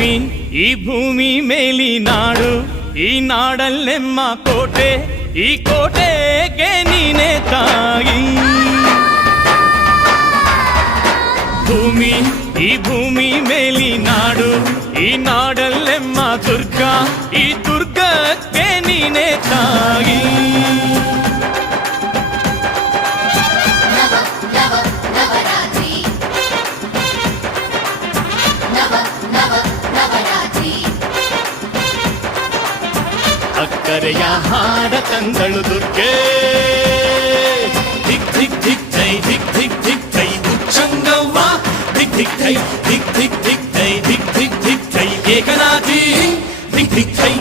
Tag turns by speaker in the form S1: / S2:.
S1: భూమి ఈ భూమి మేలినాడు ఈ నాడల్లెమ్మ కోటే ఈ కోటే నేనే తాగి. భూమి ఈ భూమి మేలినాడు ఈ నాడల్లెమ్మ దుర్గా ఈ దుర్గకే నేనే తా ಕರೆಯ ಹಾರ ತಂದಳು ದುರ್ಗೆ ಧಿಕ್ ಧಿಕ್ ಧಿಕ್ ಧೈ ಧಿಕ್ ಧಿಕ್ ಧಿಕ್ ಧೈ ಉಚ್ಚಂಗವ್ವ ಧಿಕ್ ಧಿಕ್ ಧೈ ಧಿಕ್ ಧಿಕ್ ಧಿಕ್ ಧೈ ಧಿಕ್ ಧಿಕ್ ಧಿಕ್ ಧೈ ಏಕನಾಥಿ ಧಿಕ್ ಧಿಕ್ ಧೈ